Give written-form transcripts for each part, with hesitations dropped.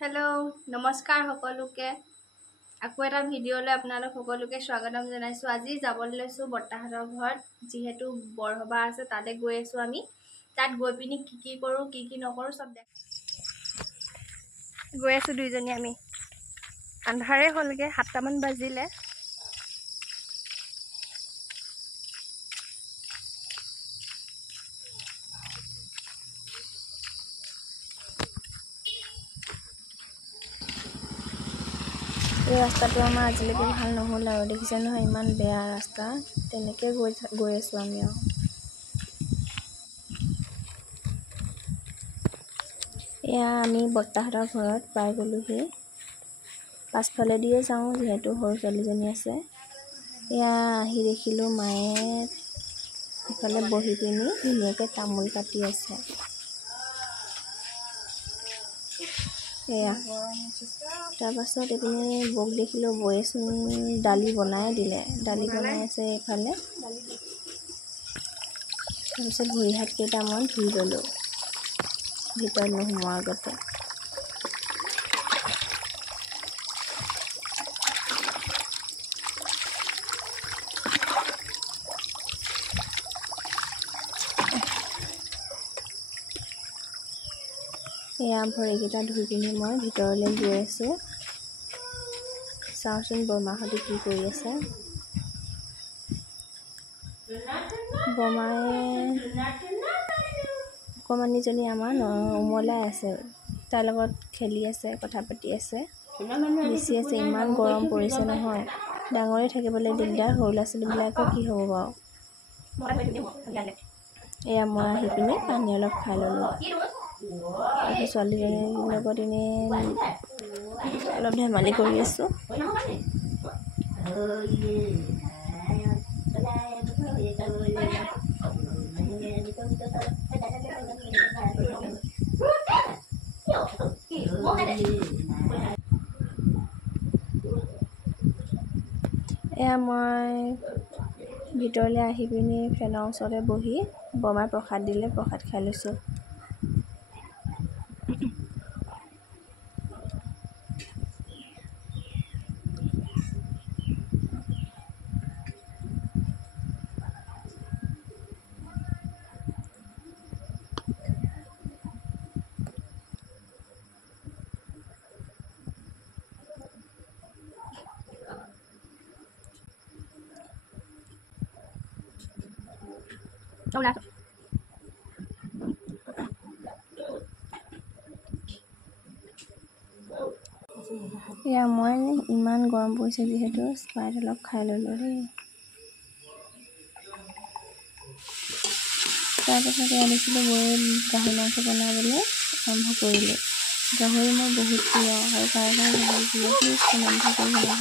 Hello' নমস্কাৰ সকলোকে আকৌ এটা ভিডিঅ'লৈ আপোনালোক সকলোকে স্বাগতম জনাইছোঁ। আজি যাবলৈ লৈছোঁ বৰ্তাহঁতৰ ঘৰত, যিহেতু বৰসভা আছে তাতে গৈ আছোঁ আমি। তাত গৈ পিনি কি কৰোঁ কি নকৰোঁ চব গৈ আছোঁ দুইজনী আমি। আন্ধাৰে হ'লগৈ, 7টামান বাজিলে। এই ৰাস্তাটো আমাৰ আজিলৈকে ভাল নহ'ল আৰু, দেখিছে নহয় ইমান বেয়া ৰাস্তা। তেনেকৈ গৈ আছোঁ আমি আৰু। এয়া আমি বৰ্তাহঁতৰ ঘৰত পাই গ'লোহি। পাছফালে দিয়ে যাওঁ যিহেতু সৰু ছোৱালীজনী আছে। এয়া আহি দেখিলোঁ মায়ে ইফালে বহি পিনি ধুনীয়াকৈ তামোল কাটি আছে। এয়া তাৰপাছত এইপিনে বৌক দেখিলোঁ, বৌয়েচোন দালি বনাই দিলে, দালি বনাই আছে এইফালে। তাৰপিছত ভৰি হাত কেইটামান ধুই ল'লোঁ ভিতৰত নোসোমোৱাৰ আগতে। এয়া ভৰিকেইটা ধুই পিনি মই ভিতৰলৈ গৈ আছোঁ। চাওঁচোন বৰমাহঁতে কি কৰি আছে। বৰমায়ে অকণমানিজনী আমাৰ উমলাই আছে, তাইৰ লগত খেলি আছে, কথা পাতি আছে, বেছি আছে। ইমান গৰম পৰিছে নহয়, ডাঙৰে থাকিবলৈ দিগদাৰ, সৰু ল'ৰা ছোৱালীবিলাকৰ কি হ'ব বাৰু। এয়া মই আহি পিনি পানী অলপ খাই ল'লোঁ। ছোৱালীজনীৰ লগত এনেই অলপ ধেমালি কৰি আছোঁ। এয়া মই ভিতৰলৈ আহি পিনি ফেনৰ ওচৰতে বহি বৰমাই প্ৰসাদ দিলে, প্ৰসাদ খাই লৈছোঁ। এয়া মই ইমান গৰম পৰিছে যিহেতু স্প্ৰাইট অলপ খাই ল'লোঁ দেই। তাৰপাছত এয়া দেখিলোঁ বৌয়ে গাহৰি মাংস বনাবলৈ আৰম্ভ কৰিলে। গাহৰি মোৰ বহুত প্ৰিয় আৰু গাহৰি প্ৰিয় মাংস কৰি বনাব।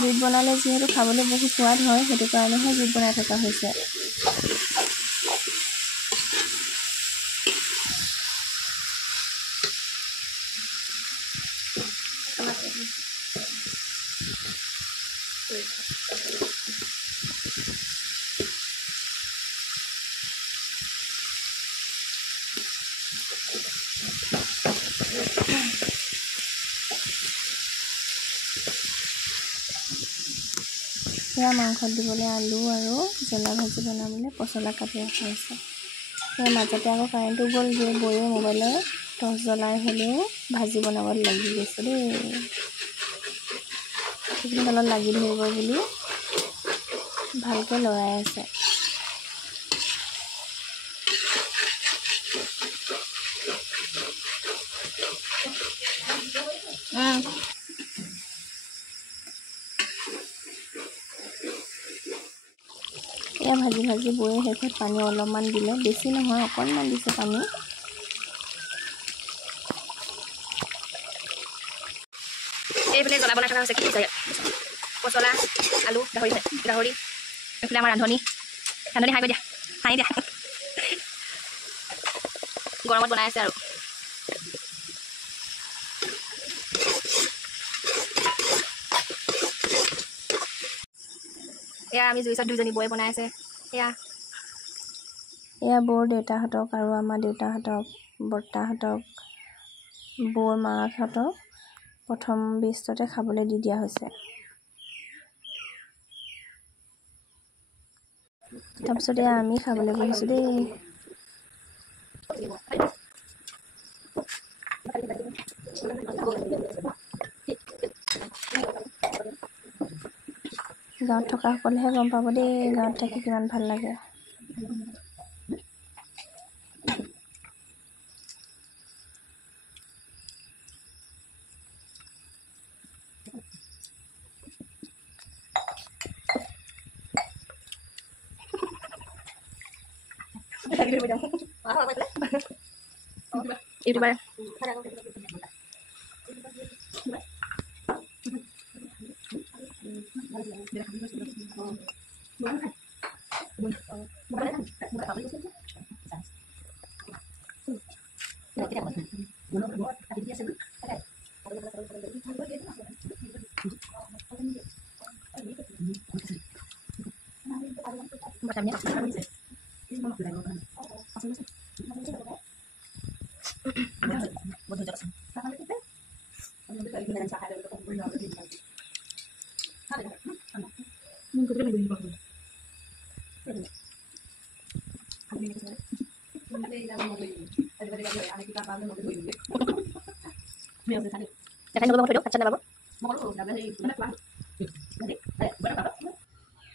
জুইত বনালে যিহেতু খাবলৈ বহুত সোৱাদ হয়, সেইটো কাৰণেহে জুইত বনাই থকা হৈছে। এয়া মাংসত দিবলৈ আলু আৰু জ্বলা ভাজি বনাবলৈ পচলা কাটি ৰখা হৈছে। ইয়াৰ মাজতে আকৌ কাৰেণ্টটো গ'লগৈ, বৌয়ে মোবাইলৰ টৰ্চ জ্বলাই হ'লেও ভাজি বনাবলৈ লাগি গৈছে দেই। সেইখিনি তলত লাগি ধৰিব বুলি ভালকৈ লৰাই আছে। এয়া ভাজি বৌয়ে শেষত পানী অলপমান দিলে, বেছি নহয় অকণমান দিছে পানী। এইফালে জ্বলা বনাই থকা হৈছে, কি চাগে পচলা, আলু, গাহৰি। এইফালে আমাৰ ৰান্ধনি হাই কৰি দিয়া, হাঁহি দিয়া। গৰমত বনাই আছে আৰু। এয়া আমি জুইচত দুজনী বৌয়ে বনাই আছে। এয়া বৌৰ দেউতাহঁতক আৰু আমাৰ দেউতাহঁতক, বৰ্তাহঁতক বৌৰ মাকহঁতক প্ৰথম বিষ্টতে খাবলৈ দি দিয়া হৈছে। তাৰপিছতে আমি খাবলৈ বহিছোঁ দেই। গাঁৱত থকা সকলেহে গম পাব দেই, গাঁৱত থাকি কিমান ভাল লাগে। ইউটিউবাৰ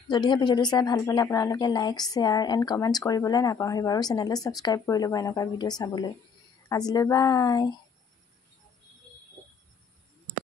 যদিহে ভিডিঅ'টো চাই ভাল পালে আপোনালোকে লাইক, শ্বেয়াৰ এণ্ড কমেণ্টছ কৰিবলৈ নাপাহৰিব আৰু চেনেলটো ছাবস্ক্ৰাইব কৰি ল'ব এনেকুৱা ভিডিঅ' চাবলৈ। আজিলৈ বাই।